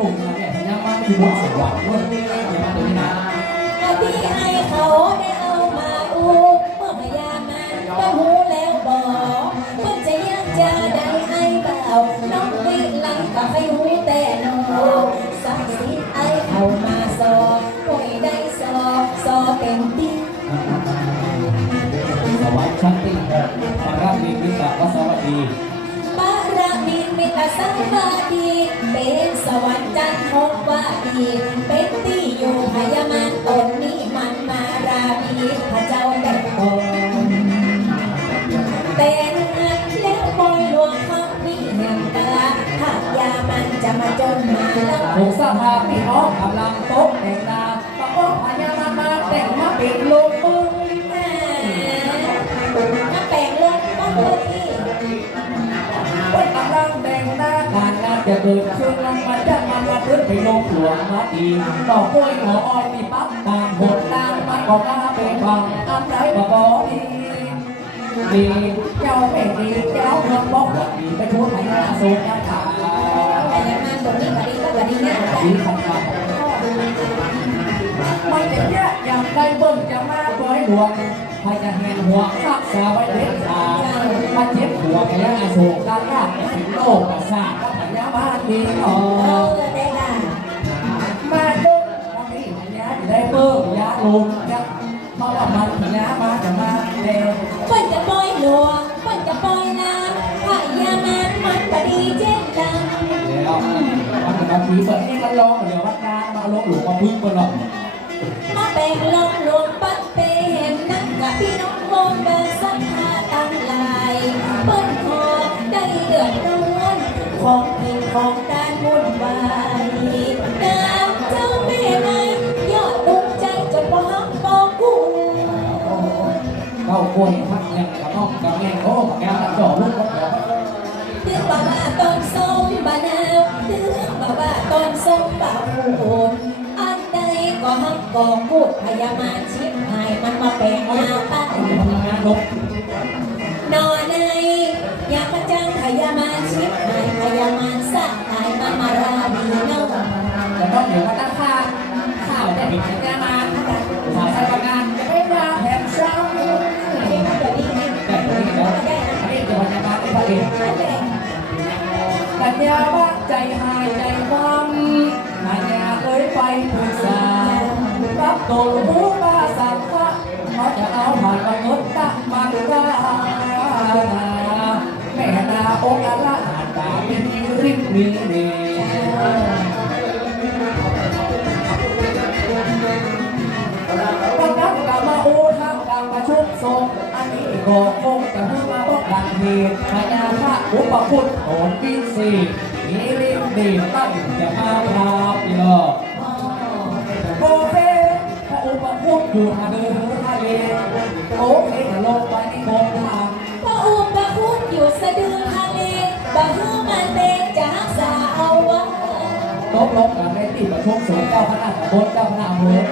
ลูกนะเนี่ยพญามาที่บุญสวรรค์ด้วยอย่ามาตัวนี้นะที่ให้เขาได้ เป็นที่อยู่พยามานตนนี้มันมาราบีพระเจ้าแต่ตนแต่เนื้อแล้วปล่อยหลวงเขามีเหงตาถ้ายามันจะมาจนมาแล้วผูกสภาพพี่น้องกำลังโต๊ะแดงดา ไปลงหลวมาดีดอกกล้วยหัวอ้อยมีปั๊บตามบทตามมันก็มาเป็นฟังอันใดก็บอกดีดีเจ้าไม่ดีเจ้าเรื่องบอกว่าดีไปทั่วไทยนาโซนยาถาพยามานตนนี้ก็ดีก็ดีเนี่ยดีขัดขัดมันจะแยกอย่างไรเบิ่งจะมาปล่อยหลวงใครจะเห็นหัวรักษาไว้เด็ดขาดมาเจ็บหัวแกยังอโศกการลากถึงโลกประสาทก็พยาบาลดีหนอเอ เบิ่งยาลุงจะเพราะว่ามันพยามาจะมาเร็วเปิ้นจะปล่อยหลวงเปิ้นจะปล่อยน้ำพยามานมันก็ดีเช่นกันแล้วมันบางทีเปิดให้มันลองเดี๋ยววัดนามาลงหลวงมาพึ่งกันหรอกมาแบ่งลงหลวงปัดเปเห็นนักกับพี่น้องวงเดินสัทธาตั้งหลายเปิ้นขอได้เดือดร้อนของผิดของการวุ่นวาย เข้าควยพักยังกระน้องกระแง่โอ้กระแง่กระจอกลูกกระจอกถึงบอกว่าต้นส้มบานาวถึงบอกว่าต้นส้มบาโอนอันใดก็ฮักก็พูดพยามาชิบหายมันมาแปลงลาวใต้งานลบนอนในอยากมาจังพยามาชิบหายพยามาสะหายมามาราดีเนาะจะต้องเดี๋ยวมาตั้งค่าข้าวจะผิดสัญญามาข่าวใช้ประกัน พยาบาลที่พระเอกปัญญาว่าใจหายใจความปัญญาเลยไปปรึกษารับตัวรู้ป้าสักว่าเขาจะเอาหมายประยชน์ตั้งมันราแม่นาองค์ละหาตาเป็นริบมีเดีประกันกลับมาโอ้ทำการประชุมทรงอันนี้ก็คงจะเพิ่งมาบอกดังเหตุ พญาพระอุปคุตโอนพิสีมีริมดีตั้งจะมาพาปีลอโอเคพระอุปคุตอยู่ทะเลทะเลโอเคลงไปที่บนทางพระอุปคุตอยู่สะดือทะเลบ่ฮือมันเตจะรักษาเอาไว้ตกลงกันในที่ประชุมสูงเจ้าคณะตำบลเจ้าคณะอำเภอ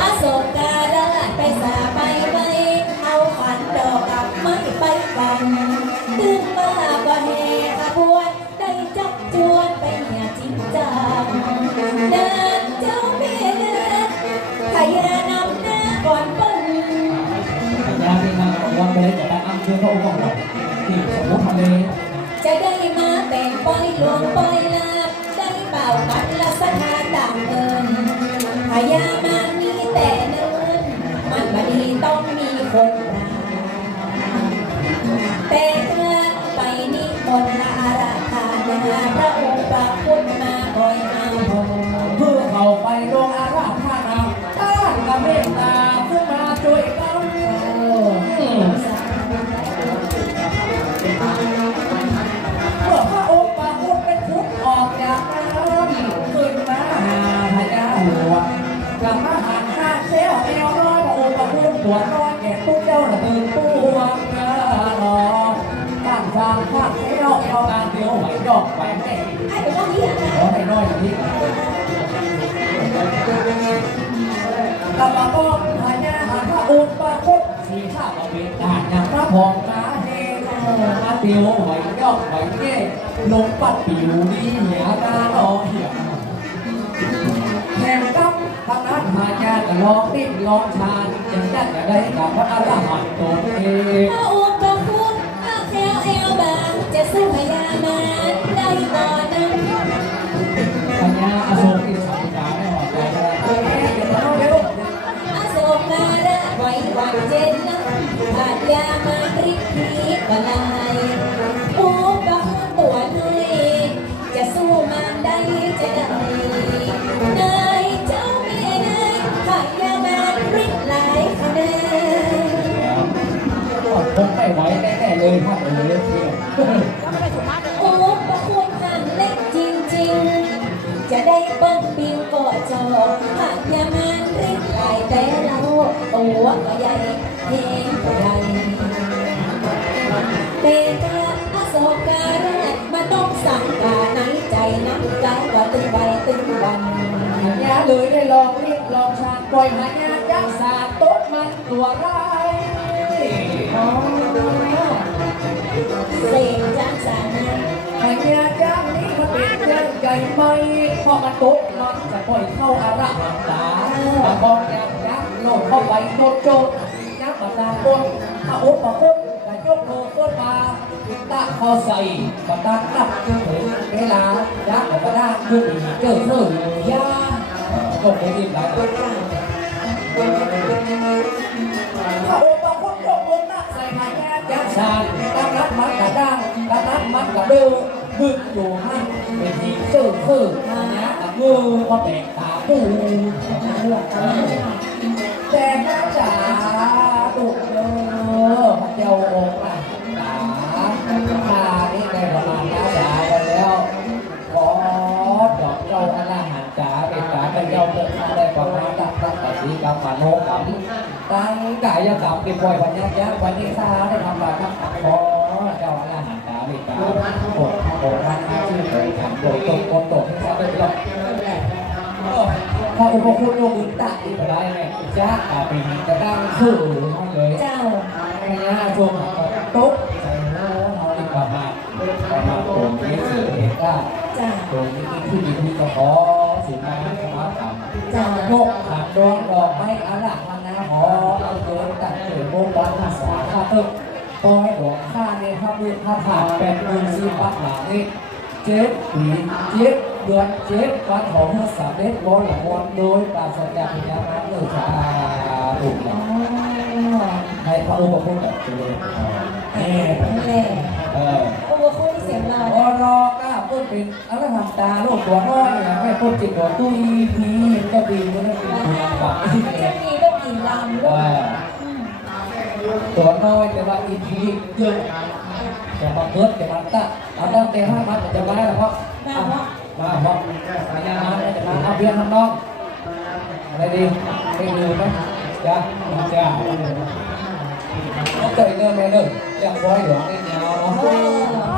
อโศกการาชไปสาไพยา กับมาหันห้าเซลเอวน้อยพระอปะคุณปวน้อยแก่ทุกเจ้าระตื่นตัวเงาหนอตั้งทางภาคเซลเอวงานเดียวไหวดอกไหวแม่ไอ้เป็นต้องนี้นะขอให้น้อยอย่างนี้กลับมาบอกพญาหาพระอุปคุตสีข้าประเวทด่านอย่างพระพองมาเฮมาเตียวไหวยอกไหวเก้ลงปัดปิวดีเหนือกา ลองดิ้นลองชาญยังได้จะได้กับพระอรหันต์ตนเองถ้าอุปคุณถ้าแคลเอวบางจะสู้พญามารได้ก่อนนั้นปัญาอโศกอิสังกาไม่หอดใจอะไรเอ้ยอย่ามาเร็วอโศการะไว้วันเจนนะอาจยามาริพีกลา แน่ๆเลยถ้าเออเล่นเที่ยวโอ้ประคุณทางเล็กจริงๆ จะได้เปิ้ลปิงก่อจอหากยามานริบไหลแต่เราตัวก็ใหญ่เพลงใหญ่เป็นกาอโศการะมาต้องสั่งกาในใจน้ำกาก็ตึงใบตึงวันปัญญาเลยได้ลองดิ้นลองชาปล่อยปัญญายักษ์สาโต๊ดมันตัวร้าย เป็นเรื่องใหญ่ไมเพราะมันโต๊ดมันจะปล่อยเข้าอาระหันตาบางบอกยักษ์ยักษ์โลดเข้าไปโจดโจดยักษ์มาตาบนถ้าโอ๊บมาปุ๊บแต่ยกโลก้นมาตาเข้าใส่มาตาตับถึงเวลายักษ์ก็ได้ขึ้นเจอเสือยาก็ไม่ดีหลายพระองค์บางคนยกมือหน้าใส่หายแย่ยักษ์ชาญตั้งรับมันกระด้างตั้งรับมันกระเดือบึกอยู่ให้ เป็นทีซื่อซื่อมาเนี้ยกับมือก็แบกตาปูแต่พระจ๋าตุกเด้อพระเจ้าองค์อะจ๋าขานี่ได้ประมาณจ๋าไปแล้วขอดอกเจ้าอนาหันจ๋าเป็นจ๋าเป็นเจ้าเกิดมาได้ประมาณตักตักตักสีกรรมโนกรรมตั้งกายกรรมเป็นปล่อยวันยักยักวันนี้ข้าได้ทำบาปครับขอเจ้าอนาหันจ๋าเป็นจ๋า โดขันโดตกโปรดตกให้ข้าได้รับพออุปคุณโยมุตตะอีกได้ไหมจ้าอาปีจะตั้งคือให้เลยเจ้าไม่น่าช่วงตุ๊กใส่โน้าเอาอีกประมาณประมาณตรงนี้สี่เอ็ดได้เจ้าตรงนี้ที่ดีที่จะขอสิมาสมาธรรมเจ้าโยกขันดวงดอกไม้อารักมานาหอเอาเกินตัดเกิดโมบันภาษาข้าตึกปอยดอกข้าในพระมือพระผาดแปดมือสีปักหลังนี่ เจ็ดปีเจ็ดเดือนเจ็ดวันของพระสามเด็จบอลหลังวันโดยปราศจากพยามาเลยชาถูกอ๋อให้พระองค์พูดแบบเจริญเออนั่เออโอ้โหคุณเสียงหล่อรอก้าพูดเป็นอะไรหันตาโลกตัวน้อยนะไม่พูดจิตตัวตุ้ยพีก็ดีก็ได้ดีกว่จะมีก็มีลำด้วยตัวน้อยแต่ว่าอีพีเยอะ จะมาเพิดจะมาตะเอาต้องเตะห้ามัดจะมาแล้วเพราะมาเพราะมาญามาจะมาเอาเพียงน้องอะไรดีไม่ดูไหมจ้าจ้าเอาเตะเนื้อแม่เนื้อร์ยังร้อยเหลือเนี่ยเนาะ